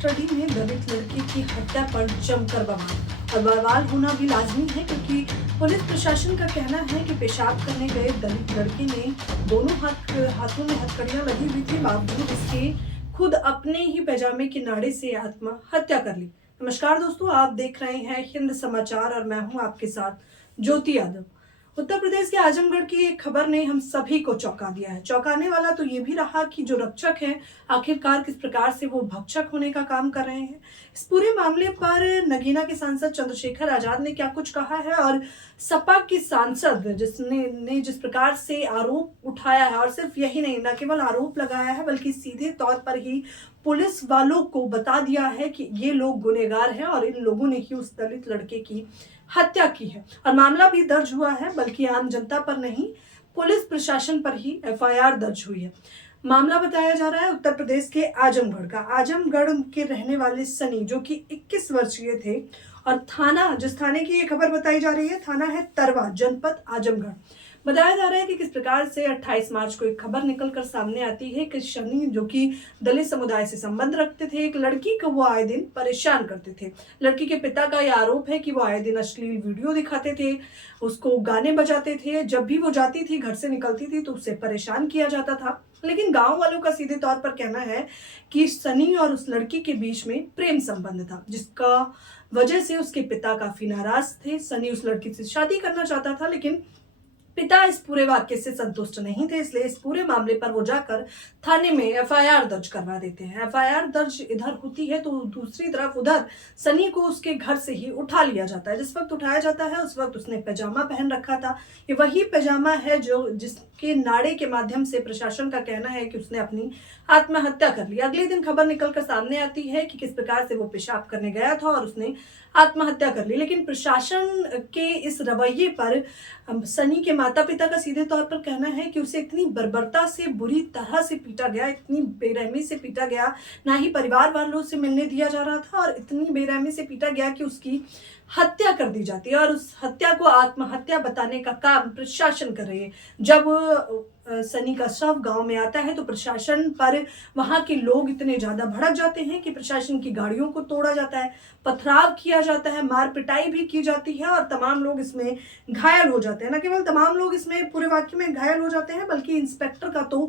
Custody में दलित लड़की की हत्या पर जमकर बवाल और बवाल होना भी लाजमी है, क्योंकि पुलिस प्रशासन का कहना है कि पेशाब करने गए दलित लड़की ने दोनों हाथों में हथकड़ियां लगी हुई थी, बावजूद इसके खुद अपने ही पैजामे के नाड़े से आत्महत्या कर ली। नमस्कार दोस्तों, आप देख रहे हैं हिंद समाचार और मैं हूं आपके साथ ज्योति यादव। उत्तर प्रदेश के आजमगढ़ की एक खबर ने हम सभी को चौंका दिया है। चौंकाने वाला तो ये भी रहा कि जो रक्षक हैं आखिरकार किस प्रकार से वो भक्षक होने का काम कर रहे हैं। इस पूरे मामले पर नगीना के सांसद चंद्रशेखर आजाद ने क्या कुछ कहा है और सपा की सांसद जिस प्रकार से आरोप उठाया है, और सिर्फ यही नहीं, न केवल आरोप लगाया है बल्कि सीधे तौर पर ही पुलिस वालों को बता दिया है कि ये लोग गुनहगार हैं और इन लोगों ने ही उस दलित लड़के की हत्या की है। और मामला भी दर्ज हुआ है, बल्कि आम जनता पर नहीं, पुलिस प्रशासन पर ही एफआईआर दर्ज हुई है। मामला बताया जा रहा है उत्तर प्रदेश के आजमगढ़ का। आजमगढ़ के रहने वाले सनी, जो कि 21 वर्षीय थे, और जिस थाने की ये खबर बताई जा रही है, थाना है तरवा, जनपद आजमगढ़। बताया जा रहा है कि किस प्रकार से 28 मार्च को एक खबर निकलकर सामने आती है कि शनि, जो कि दलित समुदाय से संबंध रखते थे, एक लड़की को वो आए दिन परेशान करते थे। लड़की के पिता का यह आरोप है कि वो आए दिन अश्लील वीडियो दिखाते थे, उसको गाने बजाते थे। जब भी वो जाती थी, घर से निकलती थी, तो उससे परेशान किया जाता था। लेकिन गांव वालों का सीधे तौर पर कहना है कि सनी और उस लड़की के बीच में प्रेम संबंध था, जिसका वजह से उसके पिता काफी नाराज थे। सनी उस लड़की से शादी करना चाहता था, लेकिन पिता इस पूरे वाक्य से संतुष्ट नहीं थे, इसलिए इस पूरे मामले पर वो जाकर थाने में एफआईआर दर्ज करवा देते हैं। एफआईआर दर्ज इधर होती है तो दूसरी तरफ उधर सनी को उसके घर से ही उठा लिया जाता है। जिस वक्त उठाया जाता है उस वक्त उसने पैजामा पहन रखा था। ये वही पैजामा है जिसके नाड़े के माध्यम से प्रशासन का कहना है कि उसने अपनी आत्महत्या कर ली। अगले दिन खबर निकलकर सामने आती है कि किस प्रकार से वो पेशाब करने गया था और उसने आत्महत्या कर ली। लेकिन प्रशासन के इस रवैये पर सनी के माता पिता का सीधे तौर पर कहना है कि उसे इतनी बर्बरता से, बुरी तरह से पीटा गया, इतनी बेरहमी से पीटा गया, ना ही परिवार वालों से मिलने दिया जा रहा था, और इतनी बेरहमी से पीटा गया कि उसकी हत्या कर दी जाती है। और उस हत्या को आत्महत्या बताने का काम प्रशासन कर रही है। जब सनी का शव गांव में आता है तो प्रशासन पर वहां के लोग इतने ज्यादा भड़क जाते हैं कि प्रशासन की गाड़ियों को तोड़ा जाता है, पथराव किया जाता है, मार पिटाई भी की जाती है, और तमाम लोग इसमें घायल हो जाते हैं। न केवल तमाम लोग इसमें पूरे वाक्य में घायल हो जाते हैं, बल्कि इंस्पेक्टर का तो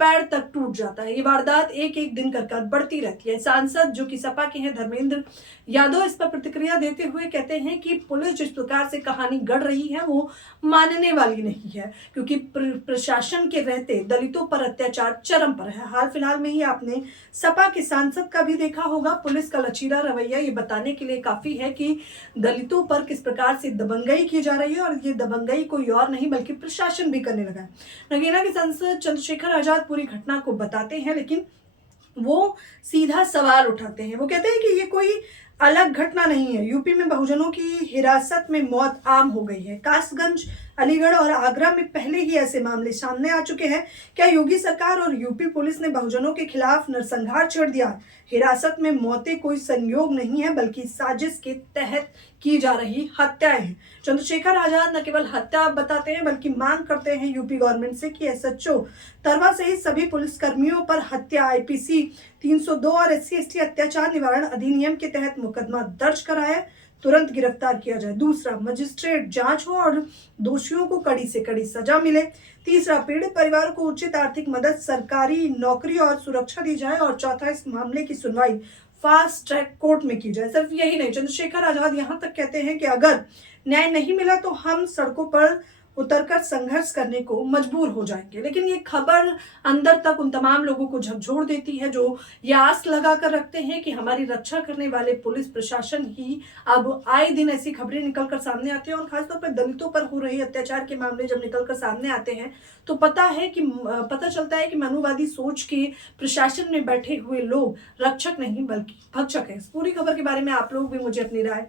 पैर तक टूट जाता है। ये वारदात एक एक दिन कर बढ़ती रहती है। सांसद, जो कि सपा के हैं, धर्मेंद्र यादव, इस पर प्रतिक्रिया देते हुए कहते हैं कि पुलिस जिस प्रकार से कहानी गढ़ रही है वो मानने वाली नहीं है, क्योंकि प्रशासन के रहते दलितों पर अत्याचार चरम पर है। हाल फिलहाल में ही आपने सपा के सांसद का भी देखा होगा। पुलिस का लचीला रवैया ये बताने के लिए काफी है कि दलितों पर किस प्रकार से दबंगई की जा रही है, और ये दबंगई कोई और नहीं बल्कि प्रशासन भी करने लगा है। नगीना के सांसद चंद्रशेखर आजाद पूरी घटना को बताते हैं, लेकिन वो सीधा सवाल उठाते हैं। वो कहते हैं कि ये कोई अलग घटना नहीं है। यूपी में बहुजनों की हिरासत में मौत आम हो गई है। कासगंज, अलीगढ़ और आगरा में पहले ही ऐसे मामले सामने आ चुके हैं। क्या योगी सरकार और यूपी पुलिस ने बहुजनों के खिलाफ नरसंहार छेड़ दिया? हिरासत में मौतें कोई संयोग नहीं है, बल्कि साजिश के तहत की जा रही हत्याएं हैं। चंद्रशेखर आजाद न केवल हत्या बताते हैं, बल्कि मांग करते हैं यूपी गवर्नमेंट से कि एसएचओ तरवा सहित सभी पुलिसकर्मियों पर हत्या आईपीसी 302 और SC/ST अत्याचार निवारण अधिनियम के तहत मुकदमा दर्ज कराया, तुरंत गिरफ्तार किया जाए। दूसरा, मजिस्ट्रेट जांच हो और दोषियों को कड़ी से कड़ी सजा मिले। तीसरा, पीड़ित परिवार को उचित आर्थिक मदद, सरकारी नौकरी और सुरक्षा दी जाए। और चौथा, इस मामले की सुनवाई फास्ट ट्रैक कोर्ट में की जाए। सिर्फ यही नहीं, चंद्रशेखर आजाद यहाँ तक कहते हैं कि अगर न्याय नहीं मिला तो हम सड़कों पर उतरकर संघर्ष करने को मजबूर हो जाएंगे। लेकिन ये खबर अंदर तक उन तमाम लोगों को झकझोर देती है जो ये आस लगा कर रखते हैं कि हमारी रक्षा करने वाले पुलिस प्रशासन ही अब आए दिन ऐसी खबरें निकलकर सामने आती हैं, और खासतौर पर दलितों पर हो रही अत्याचार के मामले जब निकलकर सामने आते हैं तो पता चलता है कि मनुवादी सोच के प्रशासन में बैठे हुए लोग रक्षक नहीं बल्कि भक्षक है। इस पूरी खबर के बारे में आप लोग भी मुझे अपनी राय